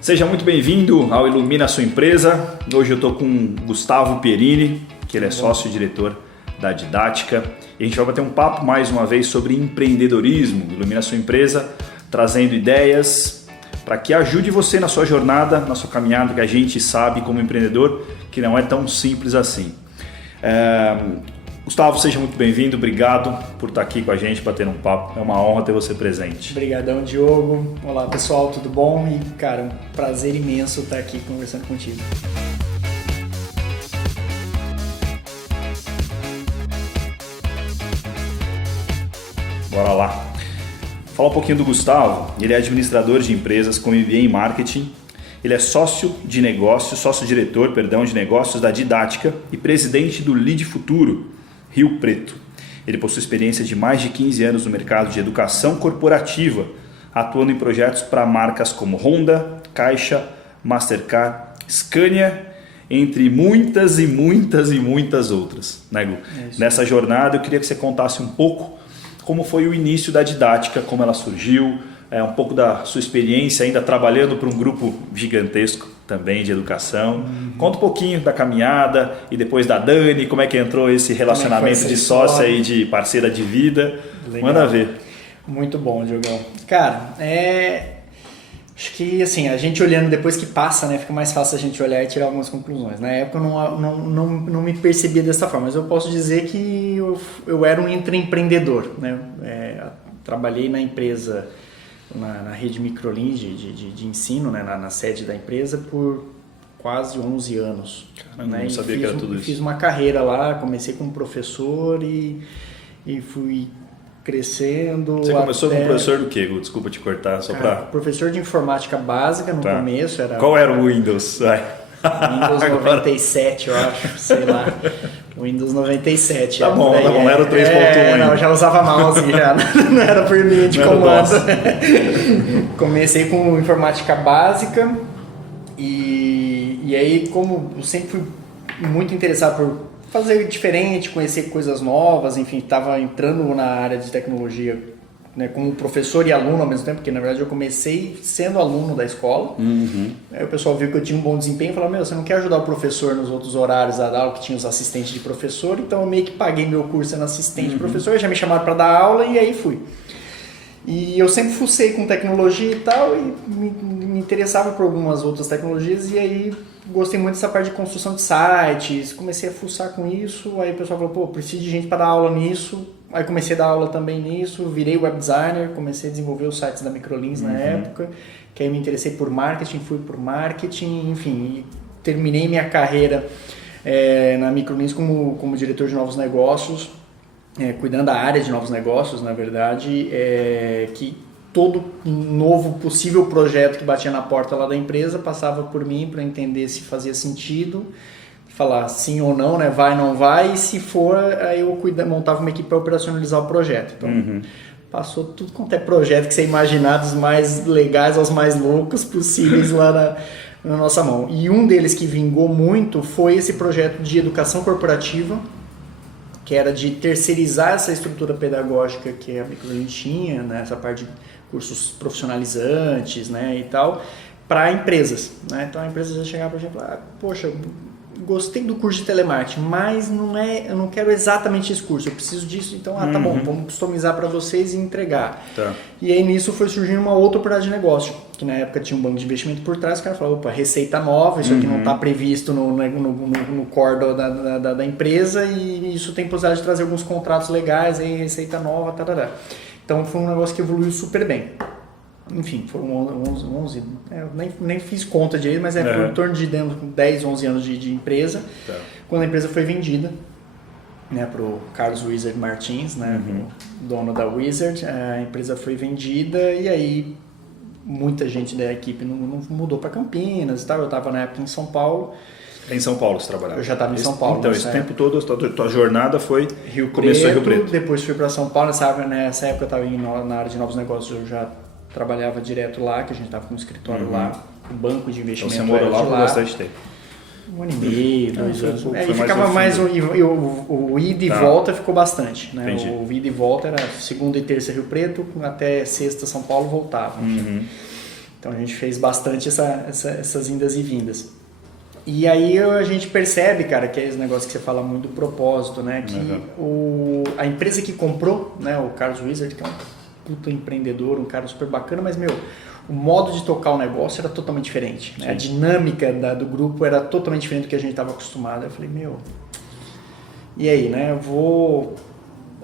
Seja muito bem-vindo ao Ilumina Sua Empresa. Hoje eu estou com o Gustavo Perini, que ele é sócio-diretor da Didática. E a gente vai bater um papo mais uma vez sobre empreendedorismo. Ilumina Sua Empresa, trazendo ideias para que ajude você na sua jornada, na sua caminhada, que a gente sabe como empreendedor que não é tão simples assim. Gustavo, seja muito bem-vindo, obrigado por estar aqui com a gente, batendo um papo, é uma honra ter você presente. Obrigadão, Diogo. Olá pessoal, tudo bom? E cara, um prazer imenso estar aqui conversando contigo. Bora lá. Falar um pouquinho do Gustavo. Ele é administrador de empresas com MBA em Marketing. Ele é sócio-diretor de negócios da Didática e presidente do Lead Futuro, Rio Preto. Ele possui experiência de mais de 15 anos no mercado de educação corporativa, atuando em projetos para marcas como Honda, Caixa, Mastercard, Scania, entre muitas outras. Né, Gu? Nessa jornada eu queria que você contasse um pouco como foi o início da Didática, como ela surgiu, um pouco da sua experiência ainda trabalhando para um grupo gigantesco também de educação. Conta um pouquinho da caminhada e depois da Dani, como é que entrou esse relacionamento de sócia e de parceira de vida. Legal. Manda ver. Muito bom, Diogão. Cara, acho que assim, a gente olhando depois que passa, né, fica mais fácil a gente olhar e tirar algumas conclusões. Na época eu não me percebia dessa forma, mas eu posso dizer que eu era um intraempreendedor, né? Trabalhei na empresa, na rede Microlins de ensino, né, na sede da empresa por quase 11 anos. Caramba, né? Não sabia que era tudo isso. Fiz uma carreira lá, comecei como professor e fui crescendo. Você começou como professor do quê? Desculpa te cortar, só para... Professor de informática básica no começo. Qual era o Windows? Windows 97, eu acho, sei lá. Windows 97. Tá bom, não era o 3.1 ainda. Não, já usava mouse, já não era por linha de comando. Comecei com informática básica e aí, como eu sempre fui muito interessado por fazer diferente, conhecer coisas novas, enfim, estava entrando na área de tecnologia, né, como professor e aluno ao mesmo tempo, porque na verdade eu comecei sendo aluno da escola. Aí o pessoal viu que eu tinha um bom desempenho e falou: você não quer ajudar o professor nos outros horários da aula, que tinha os assistentes de professor? Então eu meio que paguei meu curso sendo assistente de professor, já me chamaram para dar aula e aí fui. E eu sempre fucei com tecnologia e tal, e me interessava por algumas outras tecnologias, e aí gostei muito dessa parte de construção de sites, comecei a fuçar com isso, aí o pessoal falou: preciso de gente para dar aula nisso. Aí comecei a dar aula também nisso, virei web designer, comecei a desenvolver os sites da Microlins na época, que aí me interessei por marketing, fui por marketing, enfim, e terminei minha carreira na Microlins como diretor de novos negócios, cuidando da área de novos negócios, na verdade, que todo novo possível projeto que batia na porta lá da empresa passava por mim para entender se fazia sentido, falar sim ou não, né? Vai ou não vai, e se for, aí eu montava uma equipe para operacionalizar o projeto. Então, passou tudo quanto é projeto que você imaginar, dos mais legais aos mais loucos possíveis lá na nossa mão. E um deles que vingou muito foi esse projeto de educação corporativa, que era de terceirizar essa estrutura pedagógica que a Microlins tinha, né? Essa parte de cursos profissionalizantes, né, e tal, para empresas, né? Então a empresa já chegava para a gente e falava: poxa, gostei do curso de telemarketing, mas eu não quero exatamente esse curso, eu preciso disso, então tá bom, vamos customizar para vocês e entregar. Tá. E aí nisso foi surgindo uma outra oportunidade de negócio, que na época tinha um banco de investimento por trás, o cara falou: opa, receita nova, isso aqui não está previsto no core da empresa, e isso tem possibilidade de trazer alguns contratos legais, aí receita nova, tarará. Então foi um negócio que evoluiu super bem. Enfim, foram 11 eu nem fiz conta direito, mas foi em torno de 10, 11 anos de empresa. Tá. Quando a empresa foi vendida, né, para o Carlos Wizard Martins, né, o dono da Wizard, a empresa foi vendida e aí muita gente da equipe não mudou para Campinas e tal. Eu estava na época em São Paulo. Em São Paulo você trabalhava? Eu já estava em São Paulo. Então, esse tempo todo, a tua jornada foi... Começou em Rio Preto. Depois fui para São Paulo. Nessa época eu estava na área de novos negócios, eu já trabalhava direto lá, que a gente estava com um escritório lá, um banco de investimento. Então você morou lá por bastante tempo? 1 ano e meio, 2 anos. E ficava mais o ida e volta ficou bastante. Né? O ida e volta era segunda e terça Rio Preto, até sexta São Paulo voltava. Então a gente fez bastante essas indas e vindas. E aí a gente percebe, cara, que é esse negócio que você fala muito do propósito, né? Que a empresa que comprou, né, o Carlos Wizard, que é um puta empreendedor, um cara super bacana, mas, o modo de tocar o negócio era totalmente diferente. Né? A dinâmica do grupo era totalmente diferente do que a gente estava acostumado. Eu falei, e aí, né?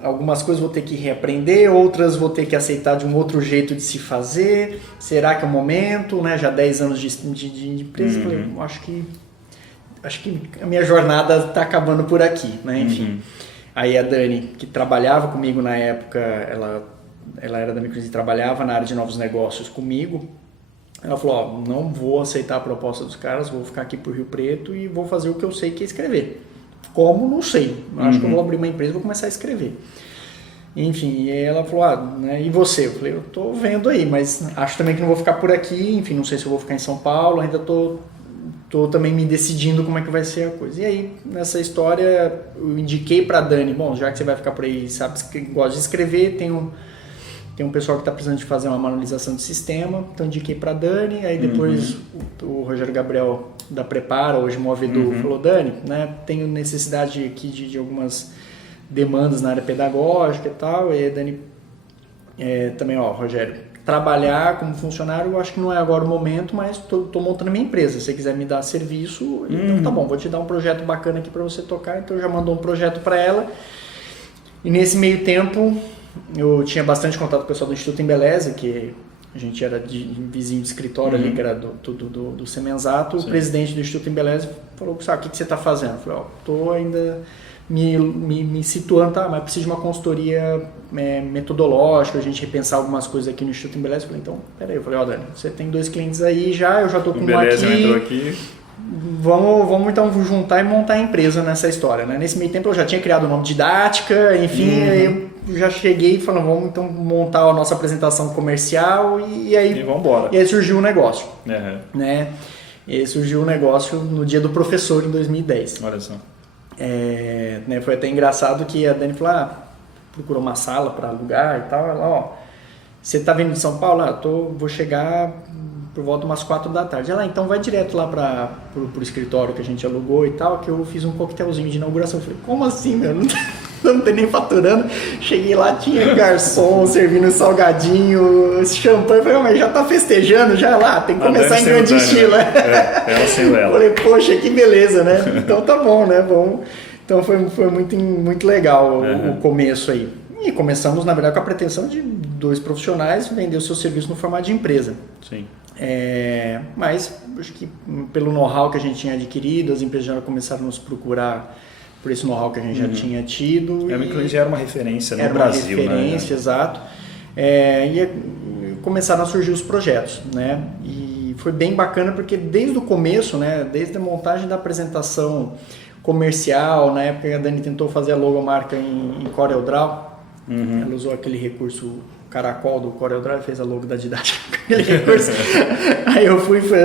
Algumas coisas vou ter que reaprender, outras vou ter que aceitar de um outro jeito de se fazer. Será que é o momento? Né? Já 10 anos de empresa, eu falei, acho que a minha jornada está acabando por aqui, né? Enfim. Aí a Dani, que trabalhava comigo na época, ela era da Microsoft e trabalhava na área de novos negócios comigo. Ela falou, não vou aceitar a proposta dos caras, vou ficar aqui por Rio Preto e vou fazer o que eu sei que é escrever. Como? Não sei. Acho que eu vou abrir uma empresa e vou começar a escrever. Enfim, e aí ela falou, né, e você? Eu falei, eu tô vendo aí, mas acho também que não vou ficar por aqui, enfim, não sei se eu vou ficar em São Paulo, ainda tô também me decidindo como é que vai ser a coisa. E aí, nessa história, eu indiquei pra Dani, bom, já que você vai ficar por aí, sabe, gosta de escrever, tem um pessoal que está precisando de fazer uma manualização de sistema, então indiquei para Dani, aí depois o Rogério Gabriel da Prepara, hoje Movedu, falou, Dani, né, tenho necessidade aqui de algumas demandas na área pedagógica e tal, e a Dani também, Rogério, trabalhar como funcionário, eu acho que não é agora o momento, mas estou montando minha empresa, se você quiser me dar serviço, então tá bom, vou te dar um projeto bacana aqui para você tocar, então já mandou um projeto para ela, e nesse meio tempo eu tinha bastante contato com o pessoal do Instituto Embeleze, que a gente era vizinho de escritório ali, que era do Semenzato. O presidente do Instituto Embeleze falou, sabe, o que você está fazendo? Eu falei, estou ainda me situando, mas preciso de uma consultoria metodológica, a gente repensar algumas coisas aqui no Instituto Embeleze. Eu falei, então, peraí. Eu falei, Dani, você tem 2 clientes aí já, eu já estou com um aqui. Vamos então juntar e montar a empresa nessa história, né? Nesse meio tempo eu já tinha criado o nome Didática, enfim, aí eu já cheguei e falei, vamos então montar a nossa apresentação comercial e aí vamos embora. E aí surgiu o negócio, né? E aí surgiu o negócio no dia do professor em 2010. Olha só. Né, foi até engraçado que a Dani falou, procurou uma sala para alugar e tal, ela, você tá vindo de São Paulo? Vou chegar por volta umas 4 da tarde. Ela, então vai direto lá pro escritório que a gente alugou e tal, que eu fiz um coquetelzinho de inauguração. Eu falei, como assim, meu? Não tem nem faturando. Cheguei lá, tinha garçom servindo salgadinho, champanhe. Eu falei, mas já tá festejando? Já lá, tem que começar em grande estilo. Né? Ela sem ela. Falei, poxa, que beleza, né? Então tá bom, né? Bom. Então foi muito, muito legal o começo aí. E começamos, na verdade, com a pretensão de 2 profissionais vender o seu serviço no formato de empresa. Sim. Mas acho que pelo know-how que a gente tinha adquirido, as empresas já começaram a nos procurar por esse know-how que a gente já tinha tido. A Microsoft já era uma referência no Era Brasil, uma referência, exato. E começaram a surgir os projetos, né? E foi bem bacana porque desde o começo, né? Desde a montagem da apresentação comercial, na época a Dani tentou fazer a logomarca em CorelDRAW, ela usou aquele recurso caracol do CorelDRAW, fez a logo da Didática com aquele recurso. Aí eu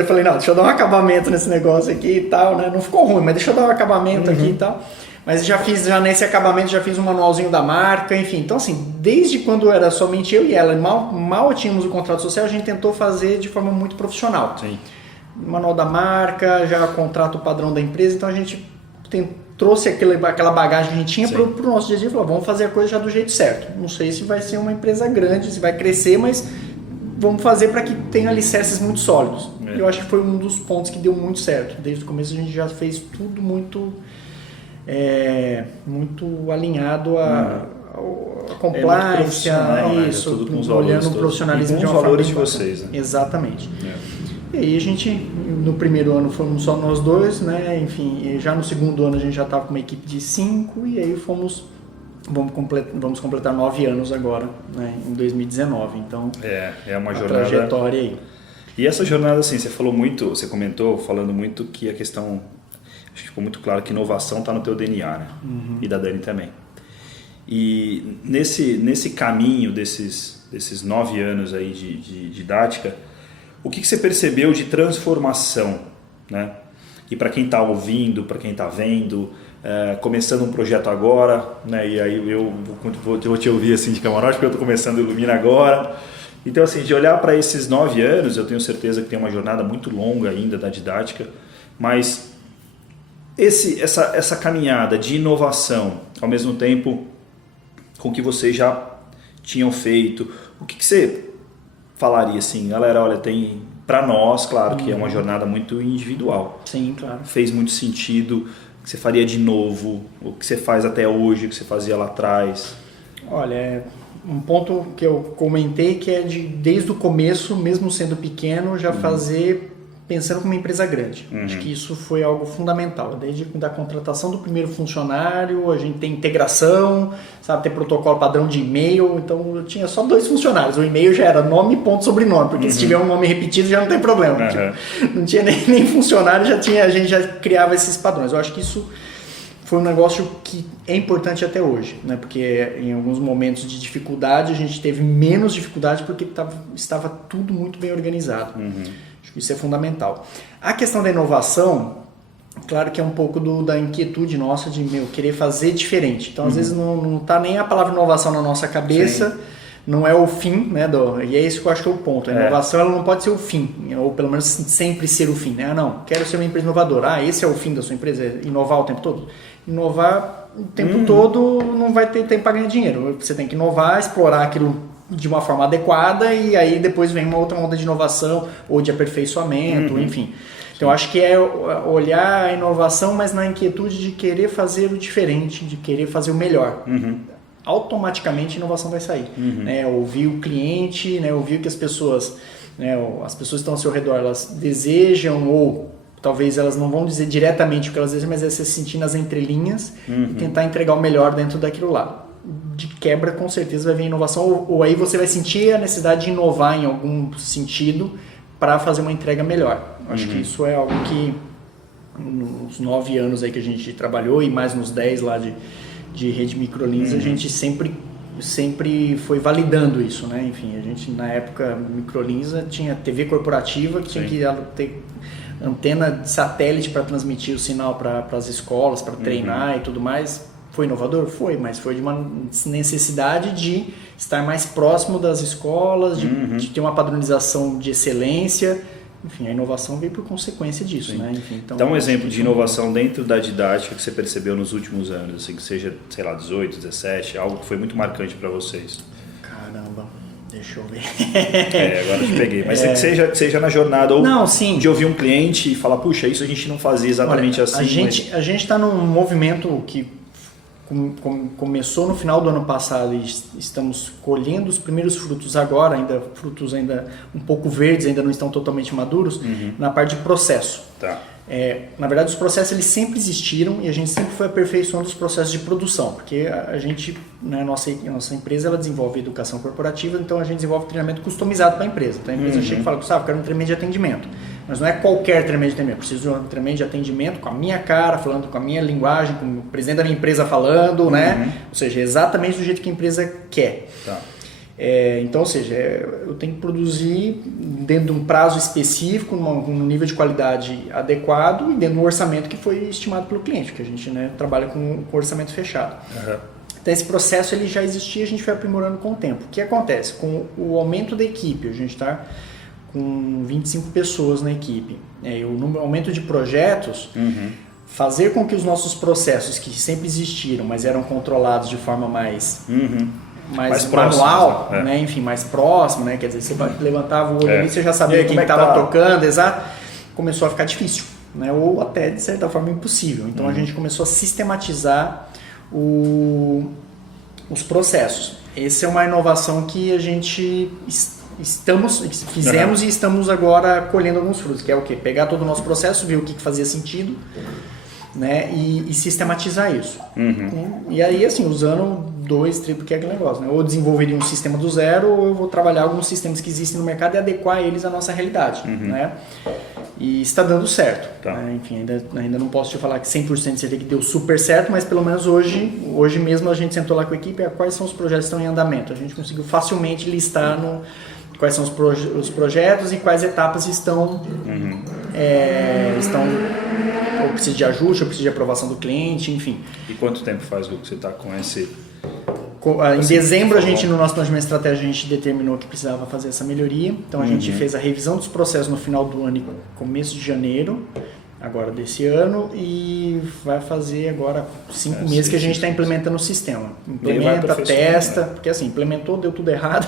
falei, não, deixa eu dar um acabamento nesse negócio aqui e tal, né? Não ficou ruim, mas deixa eu dar um acabamento aqui e tal. Mas já nesse acabamento, já fiz um manualzinho da marca, enfim. Então, assim, desde quando era somente eu e ela, mal tínhamos o contrato social, a gente tentou fazer de forma muito profissional. Sim. Manual da marca, já contrato padrão da empresa, então a gente trouxe aquela bagagem que a gente tinha para o nosso dia a dia e falou, vamos fazer a coisa já do jeito certo. Não sei se vai ser uma empresa grande, se vai crescer, mas vamos fazer para que tenha alicerces muito sólidos. Eu acho que foi um dos pontos que deu muito certo. Desde o começo a gente já fez tudo muito alinhado a compliance, isso, tudo com os olhando o profissionalismo e com de os uma valores forma de vocês. Né? Exatamente. E aí a gente, no primeiro ano fomos só nós 2, né? Enfim, e já no segundo ano a gente já estava com uma equipe de 5 e aí vamos completar 9 anos agora, né? Em 2019. Então, é uma jornada. Trajetória aí. E essa jornada, assim, você comentou, falando muito que a questão, acho que ficou muito claro que inovação está no teu DNA, né? E da Dani também. E nesse caminho desses 9 anos aí de didática, o que você percebeu de transformação, né? E para quem está ouvindo, para quem está vendo, começando um projeto agora, né? E aí eu vou te ouvir assim de camarote, porque eu estou começando o Ilumina agora. Então, assim, de olhar para esses 9 anos, eu tenho certeza que tem uma jornada muito longa ainda da didática, mas essa caminhada de inovação, ao mesmo tempo com o que vocês já tinham feito, o que você falaria assim, galera, olha, tem para nós, claro que é uma jornada muito individual. Sim, claro. Fez muito sentido, o que você faria de novo, o que você faz até hoje, o que você fazia lá atrás? Olha, um ponto que eu comentei que é desde o começo, mesmo sendo pequeno, já fazer pensando como uma empresa grande. Acho que isso foi algo fundamental. Desde a contratação do primeiro funcionário, a gente tem integração, sabe, ter protocolo padrão de e-mail. Então eu tinha só 2 funcionários. O e-mail já era nome, ponto, sobrenome, porque se tiver um nome repetido já não tem problema. Tipo, não tinha nem funcionário, a gente já criava esses padrões. Eu acho que isso foi um negócio que é importante até hoje, né? Porque em alguns momentos de dificuldade a gente teve menos dificuldade porque estava tudo muito bem organizado. Acho que isso é fundamental. A questão da inovação, claro que é um pouco da inquietude nossa de querer fazer diferente. Então, às vezes, não está nem a palavra inovação na nossa cabeça, não é o fim, né? E é isso que eu acho que é o ponto. A inovação ela não pode ser o fim, ou pelo menos sempre ser o fim. Né? Não, quero ser uma empresa inovadora. Esse é o fim da sua empresa, é inovar o tempo todo? Inovar o tempo todo não vai ter tempo para ganhar dinheiro. Você tem que inovar, explorar aquilo de uma forma adequada e aí depois vem uma outra onda de inovação ou de aperfeiçoamento, enfim. Então acho que é olhar a inovação, mas na inquietude de querer fazer o diferente, de querer fazer o melhor. Automaticamente a inovação vai sair. Né? Ouvir o cliente, né? Ouvir o que as pessoas que estão ao seu redor, elas desejam ou talvez elas não vão dizer diretamente o que elas desejam, mas é se sentir nas entrelinhas e tentar entregar o melhor dentro daquilo lá. De quebra, com certeza vai vir inovação, ou aí você vai sentir a necessidade de inovar em algum sentido para fazer uma entrega melhor. Acho que isso é algo que nos 9 anos aí que a gente trabalhou e mais nos 10 lá de rede microlins, a gente sempre foi validando isso, né? Enfim, a gente na época microlins tinha TV corporativa que tinha que ter antena de satélite para transmitir o sinal para as escolas, para treinar e tudo mais. Foi inovador? Foi, mas foi de uma necessidade de estar mais próximo das escolas, de ter uma padronização de excelência. Enfim, a inovação veio por consequência disso, né? Enfim, então, dá um exemplo de inovação dentro da didática que você percebeu nos últimos anos, assim, que seja, sei lá, 18, 17, algo que foi muito marcante para vocês. Caramba, deixa eu ver. Agora eu te peguei. Mas que seja na jornada ou não, sim. De ouvir um cliente e falar, puxa, isso a gente não fazia exatamente assim. A gente está num movimento que começou no final do ano passado e estamos colhendo os primeiros frutos agora, frutos ainda um pouco verdes, ainda não estão totalmente maduros, na parte de processo. Tá. Na verdade, os processos eles sempre existiram e a gente sempre foi aperfeiçoando os processos de produção, porque a gente, né, nossa empresa ela desenvolve educação corporativa, então a gente desenvolve treinamento customizado para a empresa. Então a empresa chega e fala, Gustavo, eu quero um treinamento de atendimento. Mas não é qualquer treinamento de atendimento, eu preciso de um treinamento de atendimento com a minha cara, falando com a minha linguagem, com o presidente da minha empresa falando, né? Ou seja, exatamente do jeito que a empresa quer. Tá. Então, ou seja, eu tenho que produzir dentro de um prazo específico, num nível de qualidade adequado e dentro de um orçamento que foi estimado pelo cliente, porque a gente, né, trabalha com orçamento fechado. Então, esse processo ele já existia, a gente foi aprimorando com o tempo. O que acontece? Com o aumento da equipe, a gente está com 25 pessoas na equipe, o aumento de projetos, fazer com que os nossos processos, que sempre existiram, mas eram controlados de forma mais manual, próximo, né? Enfim, mais próximo, né? Quer dizer, você levantava o olho ali, você já sabia quem estava tocando, exato. Começou a ficar difícil, né? Ou até, de certa forma, impossível. Então, a gente começou a sistematizar os processos. Essa é uma inovação que a gente fizemos e estamos agora colhendo alguns frutos, que é o quê? Pegar todo o nosso processo, ver o que fazia sentido, né? E sistematizar isso. E aí, assim, usando 2, 3, porque é aquele negócio, né? Ou desenvolveria um sistema do zero, ou eu vou trabalhar alguns sistemas que existem no mercado e adequar eles à nossa realidade, né? E está dando certo. Tá. Né? Enfim, ainda não posso te falar que 100% seria que deu super certo, mas pelo menos hoje mesmo a gente sentou lá com a equipe, quais são os projetos que estão em andamento. A gente conseguiu facilmente listar quais são os projetos e quais etapas estão ou precisa de ajuste, ou precisa de aprovação do cliente, enfim. E quanto tempo faz, Gu, que você está com Em dezembro, no nosso planejamento estratégico, a gente determinou que precisava fazer essa melhoria. Então, a gente fez a revisão dos processos no final do ano e começo de janeiro, agora desse ano, e vai fazer agora 5 meses que a gente está implementando o sistema. Implementa, testa, porque assim, implementou, deu tudo errado,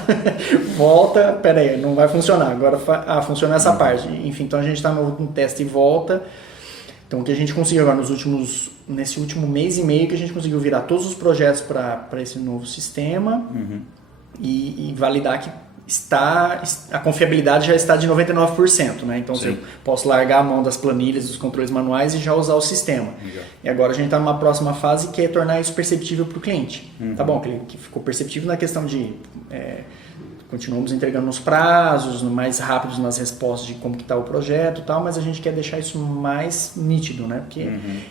volta, peraí, não vai funcionar, agora funciona essa parte. Enfim, então a gente está no teste e volta. Então, o que a gente conseguiu agora nesse último mês e meio, que a gente conseguiu virar todos os projetos para esse novo sistema e validar que a confiabilidade já está de 99%, né? Então, eu posso largar a mão das planilhas, dos controles manuais e já usar o sistema. Legal. E agora a gente está numa próxima fase que é tornar isso perceptível para o cliente. Tá bom, que ficou perceptível na questão de... continuamos entregando nos prazos, mais rápidos nas respostas de como que está o projeto e tal, mas a gente quer deixar isso mais nítido, né? Porque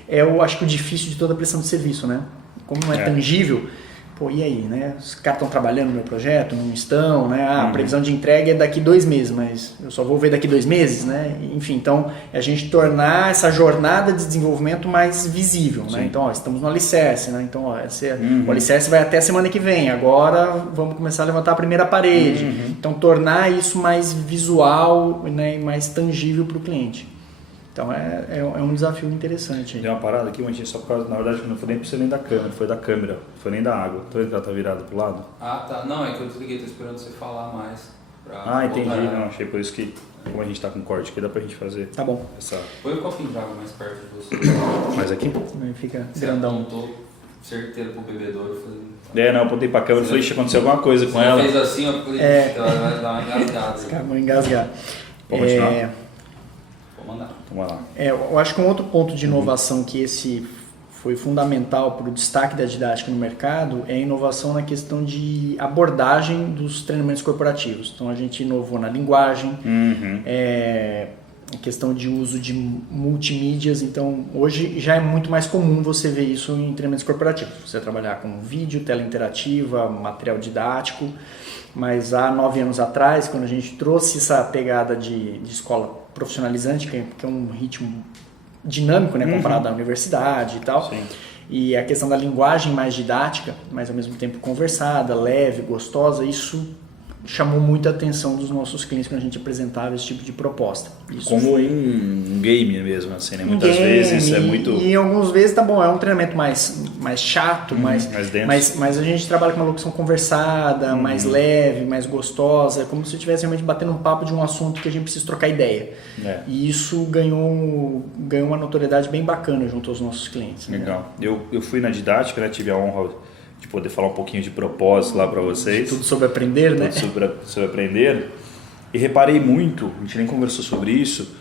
eu acho que o difícil de toda a prestação de serviço, né? Como não é tangível, pô, e aí, né? Os caras estão trabalhando no meu projeto, não estão, né? A previsão de entrega é daqui 2 meses, mas eu só vou ver daqui 2 meses, né? Enfim, então, é a gente tornar essa jornada de desenvolvimento mais visível, né? Então, estamos no alicerce, né? Então, o alicerce vai até semana que vem, agora vamos começar a levantar a primeira parede. Então, tornar isso mais visual, né? E mais tangível para o cliente. Então é um desafio interessante. Deu uma parada aqui, só por causa, na verdade, não foi nem por ser nem da câmera, foi da câmera, foi nem da água. Tô vendo que ela tá virada pro lado? Ah, tá. Não, é que eu desliguei, tô esperando você falar mais. Entendi. Não, achei por isso que, como a gente tá com corte aqui, dá pra gente fazer. Tá bom. Põe o copinho de água mais perto de você. Mais aqui? Fica grandão. Tô certeiro pro bebedouro. Não, eu apontei pra câmera e falei, aconteceu alguma coisa com ela. Fez assim, ó, porque ela vai dar uma engasgada. Os caras vão engasgar. Pode continuar? Mandar. Então, vai lá. Eu acho que um outro ponto de inovação que esse foi fundamental para o destaque da didática no mercado é a inovação na questão de abordagem dos treinamentos corporativos. Então, a gente inovou na linguagem, a questão de uso de multimídias. Então, hoje já é muito mais comum você ver isso em treinamentos corporativos. Você trabalhar com vídeo, tela interativa, material didático. Mas há 9 anos atrás, quando a gente trouxe essa pegada de escola profissionalizante, que é um ritmo dinâmico, né, comparado à universidade e tal, e a questão da linguagem mais didática, mas ao mesmo tempo conversada, leve, gostosa, isso chamou muita atenção dos nossos clientes quando a gente apresentava esse tipo de proposta. Isso como um game mesmo, assim, né? Muitas vezes é muito... E algumas vezes, tá bom, é um treinamento mais chato, mais denso. Mas a gente trabalha com uma locução conversada, mais leve, mais gostosa, como se estivesse realmente batendo um papo de um assunto que a gente precisa trocar ideia. E isso ganhou uma notoriedade bem bacana junto aos nossos clientes. Legal. Né? Eu fui na didática, né? Tive a honra de poder falar um pouquinho de propósito lá para vocês. Tudo sobre aprender, né? Tudo sobre aprender. E reparei muito, a gente nem conversou sobre isso,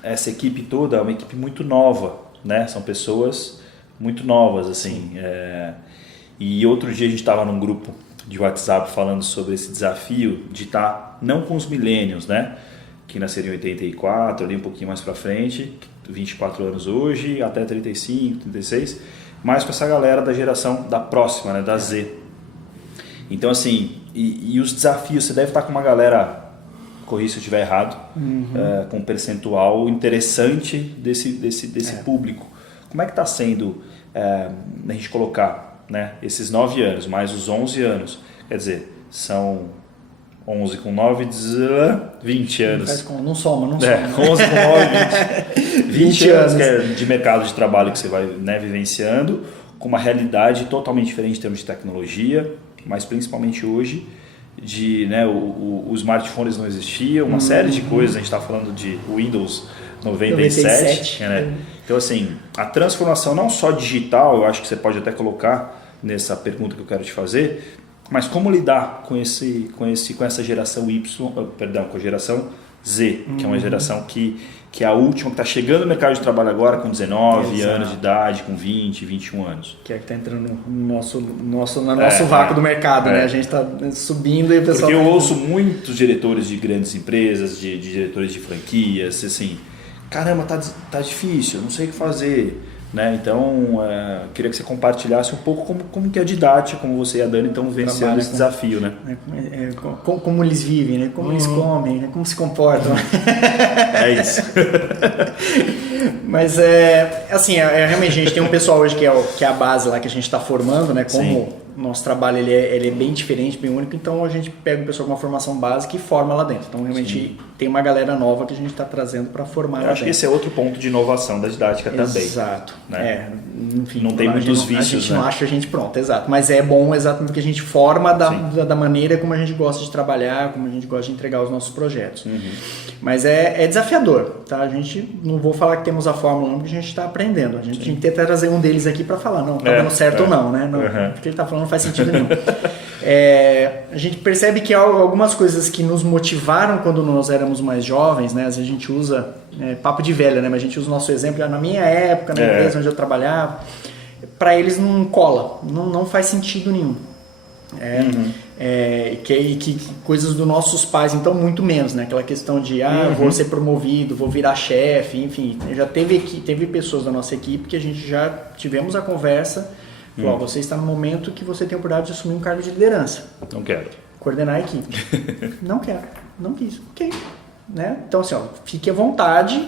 essa equipe toda é uma equipe muito nova, né? São pessoas muito novas, assim. E outro dia a gente estava num grupo de WhatsApp falando sobre esse desafio de estar, não com os millennials, né? Que nasceram em 84, ali um pouquinho mais para frente, 24 anos hoje, até 35, 36, mas com essa galera da geração da próxima, né? Da Z. Então, assim, e os desafios, você deve estar com uma galera, corrija se eu estiver errado, com um percentual interessante desse público. Como é que está sendo a gente colocar, né, esses 9 anos, mais os 11 anos? Quer dizer, são 11 com 9, 20 anos. Não soma. 11 com 9, 20. 20 anos de mercado de trabalho que você vai, né, vivenciando, com uma realidade totalmente diferente em termos de tecnologia, mas principalmente hoje, né, os smartphones não existiam, uma série de coisas, a gente está falando de Windows 97. Né? Então, assim, a transformação não só digital, eu acho que você pode até colocar nessa pergunta que eu quero te fazer, mas como lidar com essa geração com a geração Z, que é uma geração que é a última, que está chegando no mercado de trabalho agora com 19 anos de idade, com 20, 21 anos. Que é que está entrando no nosso vácuo do mercado, né? A gente está subindo e o pessoal... Porque eu ouço muitos diretores de grandes empresas, de diretores de franquias, assim, caramba, tá difícil, eu não sei o que fazer. né? Então, queria que você compartilhasse um pouco como que é a didática, como você e a Dani estão vencendo esse desafio, né? Como eles vivem, né? Como eles comem, né? Como se comportam. É isso. Mas assim, realmente a gente tem um pessoal hoje que é a base lá que a gente está formando, né? Como o nosso trabalho ele é bem diferente, bem único, então a gente pega um pessoal com uma formação básica e forma lá dentro. Então realmente tem uma galera nova que a gente está trazendo para formar lá dentro. Acho que esse é outro ponto de inovação da didática também. Exato. Né? Enfim, não tem muitos vícios, a gente né? não acha a gente pronto, exato. Mas é bom exatamente porque a gente forma da maneira como a gente gosta de trabalhar, como a gente gosta de entregar os nossos projetos. Mas é desafiador, tá? A gente, não vou falar que temos a fórmula, porque a gente está aprendendo. A gente tenta trazer um deles aqui para falar, não, tá dando certo ou não, né? Não, porque ele está falando não faz sentido nenhum. A gente percebe que algumas coisas que nos motivaram quando nós éramos mais jovens, né? Às vezes a gente usa papo de velho, né? Mas a gente usa o nosso exemplo, na minha época, na empresa onde eu trabalhava, para eles não cola, não faz sentido nenhum. Que coisas dos nossos pais, então muito menos, né? Aquela questão de vou ser promovido, vou virar chefe, enfim. Já teve pessoas da nossa equipe que a gente já tivemos a conversa, falou, você está no momento que você tem a oportunidade de assumir um cargo de liderança. Não quero. Coordenar a equipe. Não quero, não quis. Ok. Né? Então assim, fique à vontade.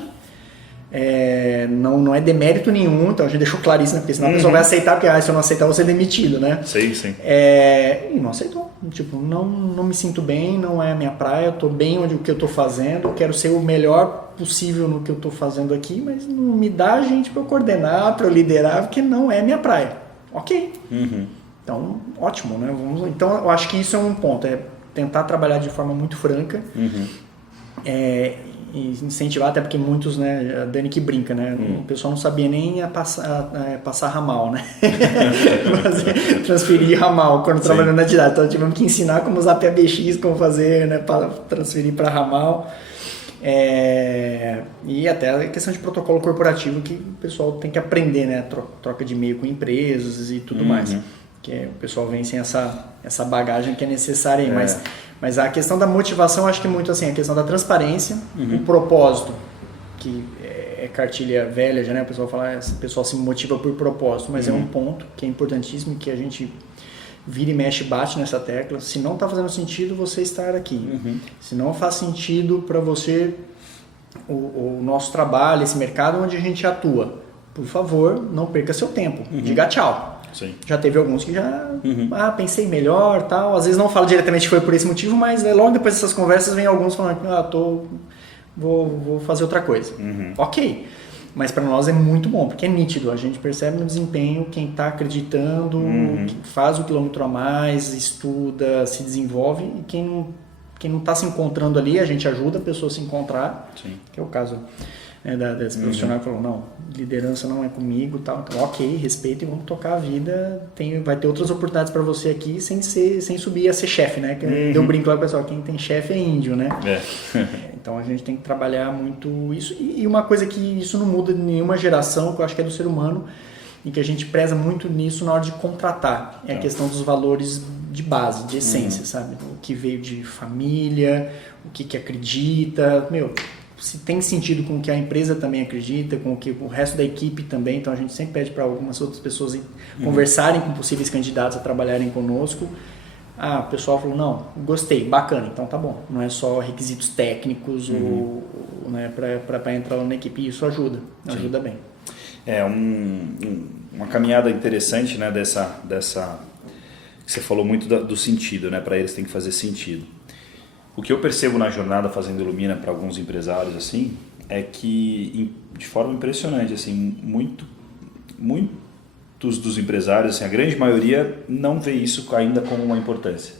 Não é demérito nenhum, então a gente deixou claro isso, né? Porque senão a pessoa vai aceitar, porque se eu não aceitar, eu vou ser demitido, né? Sim. E não aceitou. Tipo, não me sinto bem, não é a minha praia, eu tô bem onde o que eu tô fazendo, eu quero ser o melhor possível no que eu tô fazendo aqui, mas não me dá gente para eu coordenar, para eu liderar, porque não é a minha praia. Ok. Então, ótimo, né? Então, eu acho que isso é um ponto, tentar trabalhar de forma muito franca, e incentivar, até porque muitos, né, a Dani que brinca, né, o pessoal não sabia nem passar ramal, né, transferir ramal quando trabalhando na didática, então tivemos que ensinar como usar PBX, como fazer, né, para transferir para ramal, e até a questão de protocolo corporativo que o pessoal tem que aprender, né, troca de e-mail com empresas e tudo mais, que o pessoal vem sem essa bagagem que é necessária aí, mas a questão da motivação, acho que é muito assim, a questão da transparência, o propósito, que é cartilha velha já, né? O pessoal fala, o pessoal se motiva por propósito, mas é um ponto que é importantíssimo, que a gente vira e mexe, bate nessa tecla. Se não está fazendo sentido você estar aqui, se não faz sentido para você o nosso trabalho, esse mercado onde a gente atua, por favor, não perca seu tempo, diga tchau. Sim. Já teve alguns que já pensei melhor, tal. Às vezes não falo diretamente que foi por esse motivo, mas logo depois dessas conversas vem alguns falando vou fazer outra coisa. Ok, mas para nós é muito bom, porque é nítido, a gente percebe no desempenho quem está acreditando, que faz o quilômetro a mais, estuda, se desenvolve, e quem não está se encontrando ali, a gente ajuda a pessoa a se encontrar, que é o caso desse profissional que falou, não, liderança não é comigo, tal. Então, ok, respeito e vamos tocar a vida, vai ter outras oportunidades para você aqui sem subir a ser chefe, né? Deu brinco lá com o pessoal, quem tem chefe é índio, né? Então a gente tem que trabalhar muito isso, e uma coisa que isso não muda de nenhuma geração, que eu acho que é do ser humano, e que a gente preza muito nisso na hora de contratar, é a questão dos valores de base, de essência, sabe? O que veio de família, o que acredita, se tem sentido com o que a empresa também acredita, com o que o resto da equipe também, então a gente sempre pede para algumas outras pessoas conversarem com possíveis candidatos a trabalharem conosco. O pessoal falou, não, gostei, bacana, então tá bom, não é só requisitos técnicos né, para entrar lá na equipe, e isso ajuda bem. Uma caminhada interessante, né, dessa que você falou muito do sentido, né, para eles tem que fazer sentido. O que eu percebo na jornada fazendo Illumina para alguns empresários assim é que, de forma impressionante, assim, muitos dos empresários, assim, a grande maioria não vê isso ainda como uma importância,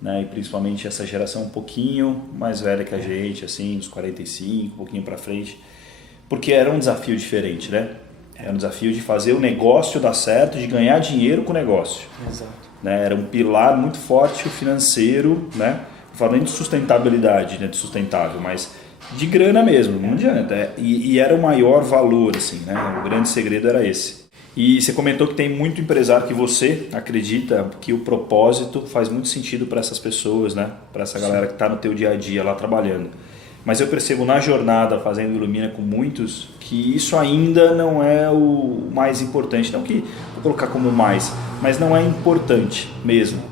né? E principalmente essa geração um pouquinho mais velha que a gente, assim, dos 45, um pouquinho para frente, porque era um desafio diferente, né? Era um desafio de fazer o negócio dar certo, de ganhar dinheiro com o negócio. Exato. Né? Era um pilar muito forte, o financeiro, né? Falando de sustentabilidade, né, de sustentável, mas de grana mesmo, não adianta. E era o maior valor, assim, né? O grande segredo era esse. E você comentou que tem muito empresário que você acredita que o propósito faz muito sentido para essas pessoas, né? Para essa galera que está no teu dia a dia lá trabalhando. Mas eu percebo na jornada fazendo Ilumina com muitos que isso ainda não é o mais importante. Não que vou colocar como mais, mas não é importante mesmo.